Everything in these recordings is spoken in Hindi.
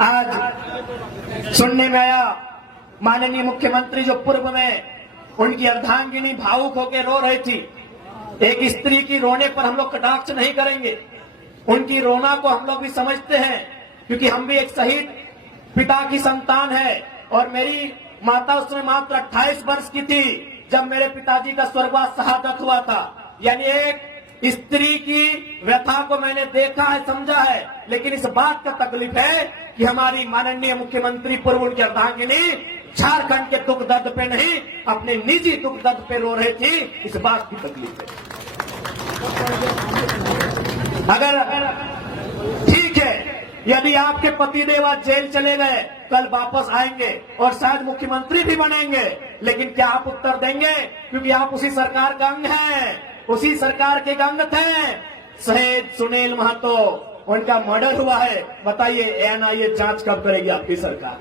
आज सुनने में आया माननीय मुख्यमंत्री जो पूर्व में उनकी अर्धांगिनी भावुक होकर रो रही थी। एक स्त्री की रोने पर हम लोग कटाक्ष नहीं करेंगे, उनकी रोना को हम लोग भी समझते हैं, क्योंकि हम भी एक शहीद पिता की संतान है। और मेरी माता उसमें मात्र 28 वर्ष की थी जब मेरे पिताजी का स्वर्गवास शहादत हुआ था। यानी एक स्त्री की व्यथा को मैंने देखा है, समझा है, लेकिन इस बात का तकलीफ है कि हमारी माननीय मुख्यमंत्री पूर्व उनकी अर्धांगिनी झारखंड के दुख दर्द पे नहीं, अपने निजी दुख दर्द पे रो रही थी। इस बात की तकलीफ है। अगर ठीक है, यदि आपके पतिदेव आज जेल चले गए, कल वापस आएंगे और शायद मुख्यमंत्री भी बनेंगे, लेकिन क्या आप उत्तर देंगे? क्योंकि आप उसी सरकार का अंग हैं, उसी सरकार के अंग थे। शहीद सुनील महतो, उनका मर्डर हुआ है। बताइए एनआईए जांच कब करेगी आपकी सरकार?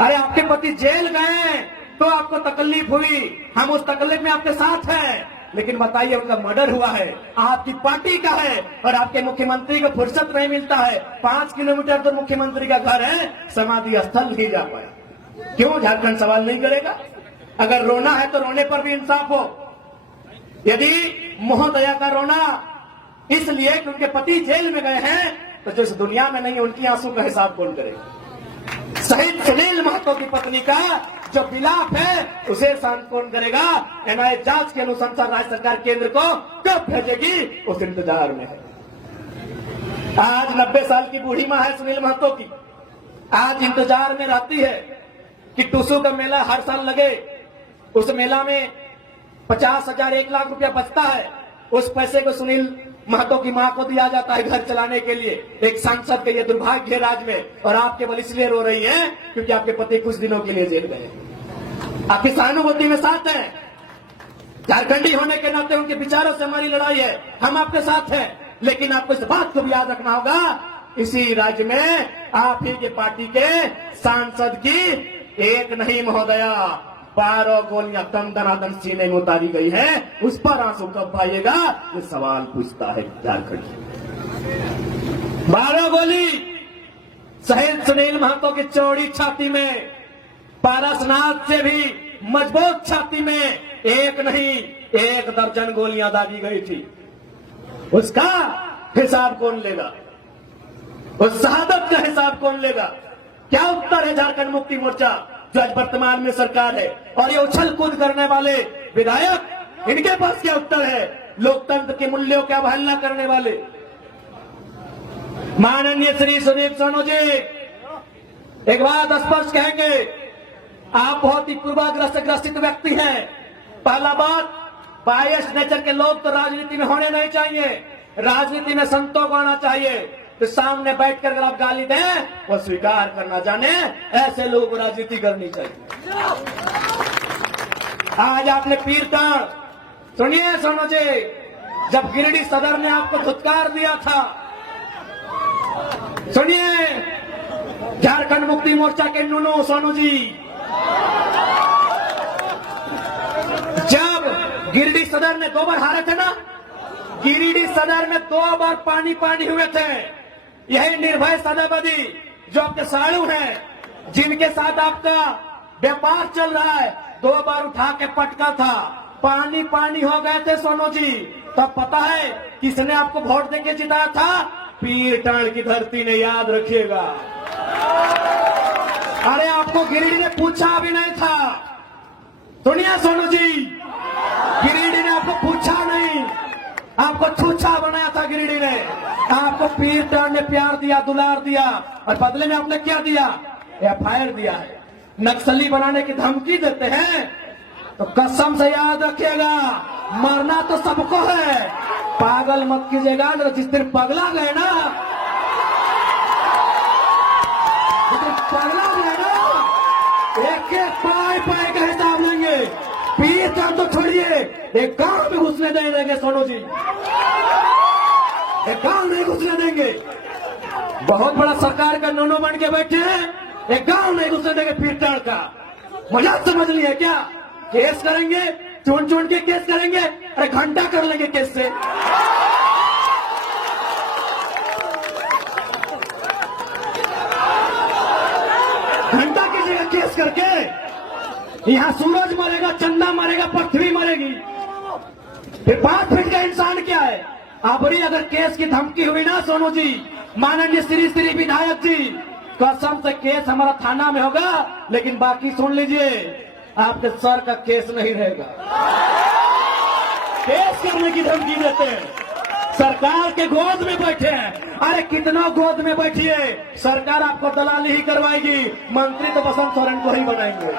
अरे आपके पति जेल गए तो आपको तकलीफ हुई, हम उस तकलीफ में आपके साथ हैं, लेकिन बताइए उनका मर्डर हुआ है, आपकी पार्टी का है, और आपके मुख्यमंत्री को फुर्सत नहीं मिलता है। 5 किलोमीटर दूर मुख्यमंत्री का घर है, समाधि स्थल नहीं जा पाया। क्यों झारखंड सवाल नहीं करेगा? अगर रोना है तो रोने पर भी इंसाफ हो। यदि महोदया का रोना इसलिए कि उनके पति जेल में गए हैं, तो जो इस दुनिया में नहीं, उनकी आंसू का हिसाब कौन करेगा? शहीद सुनील महतो की पत्नी का जो विलाप है, उसे शांत कौन करेगा? एनआईए जांच की अनुशंसा राज्य सरकार केंद्र को कब भेजेगी, उस इंतजार में है। आज 90 साल की बूढ़ी मां है सुनील महतो की, आज इंतजार में रहती है कि टूसू का मेला हर साल लगे। उस मेला में 50,000 1 लाख रुपया बचता है, उस पैसे को सुनील महतो की मां को दिया जाता है घर चलाने के लिए। एक सांसद का ये दुर्भाग्य है राज्य में, और आप केवल इसलिए रो रही हैं क्योंकि आपके पति कुछ दिनों के लिए जेल गए। आपकी सहानुभूति में साथ हैं, झारखंडी होने के नाते उनके विचारों से हमारी लड़ाई है, हम आपके साथ हैं। लेकिन आपको इस बात को भी याद रखना होगा, इसी राज्य में आप ही के पार्टी के सांसद की एक नहीं महोदया 12 गोलियां तन दनादन सीने में उतारी गई है। उस पर आंसू कब पाइएगा, ये सवाल पूछता है झारखंड। 12 गोली शहीद सुनील महतो की चौड़ी छाती में, पारसनाथ से भी मजबूत छाती में एक नहीं 1 दर्जन गोलियां दागी गई थी। उसका हिसाब कौन लेगा? उस शहादत का हिसाब कौन लेगा? क्या उत्तर है झारखंड मुक्ति मोर्चा जो आज वर्तमान में सरकार है, और ये उछल कूद करने वाले विधायक, इनके पास क्या उत्तर है? लोकतंत्र के मूल्यों की अवहेलना करने वाले माननीय श्री सुदीप सोनू जी, एक बात स्पष्ट कहेंगे, आप बहुत ही पूर्वाग्रह ग्रसित व्यक्ति हैं। पहला बात, बायस नेचर के लोग तो राजनीति में होने नहीं चाहिए, राजनीति में संतों को आना चाहिए। तो सामने बैठकर अगर आप गाली दें, वो स्वीकार करना जाने, ऐसे लोगों को राजनीति करनी चाहिए। आज आपने पीरटाण, सुनिए सोनू जी, जब गिरिडीह सदर ने आपको धुतकार दिया था, सुनिए झारखंड मुक्ति मोर्चा के नूनू सोनू जी, जब गिरिडीह सदर ने 2 बार हारे थे ना, गिरिडीह सदर में 2 बार पानी पानी हुए थे। यही निर्भय सदाबदी जो आपके साड़ू हैं, जिनके साथ आपका व्यापार चल रहा है, 2 बार उठा के पटका था, पानी पानी हो गए थे सोनू जी। तब पता है किसने आपको वोट देके जिताया था? पीरटाण की धरती ने, याद रखिएगा। अरे आपको गिरिडीह ने पूछा भी नहीं था। सुनिए सोनू जी, गिरिडीह ने आपको पूछा नहीं, आपको छूछा बनाया था गिरिडीह ने। आपको पीरटाण ने प्यार दिया, दुलार दिया, और बदले में आपने क्या दिया? एफआईआर दिया है। नक्सली बनाने की धमकी देते हैं तो कसम से याद रखिएगा, मरना तो सबको है, पागल मत कीजिएगा। जिस दिन पगला गए ना, जिस दिन पगला गए ना, एक पाए पाए का हिसाब लेंगे। पीरटाण तो छोड़िए, एक गांव में घुसने नहीं देंगे सोनू जी, एक गांव नहीं घुसने देंगे। बहुत बड़ा सरकार का नोनो बन के बैठे हैं, एक गांव नहीं घुसने देंगे पीरटाण का। मजाक समझ लिया क्या? केस करेंगे, चुन चुन के केस करेंगे, अरे घंटा कर लेंगे केस से। केस करके? यहाँ सूरज मरेगा, चंदा मरेगा, पृथ्वी मरेगी, फिर 5 फीट का इंसान क्या है? अबरी अगर केस की धमकी हुई ना सोनू जी, माननीय श्री विधायक जी, कसम से केस हमारा थाना में होगा, लेकिन बाकी सुन लीजिए, आपके सर का केस नहीं रहेगा। केस करने की धमकी देते हैं, सरकार के गोद में बैठे हैं। अरे कितना गोद में बैठिए, सरकार आपको दलाली ही करवाएगी, मंत्री तो बसंत सोरेन को ही बनाएंगे।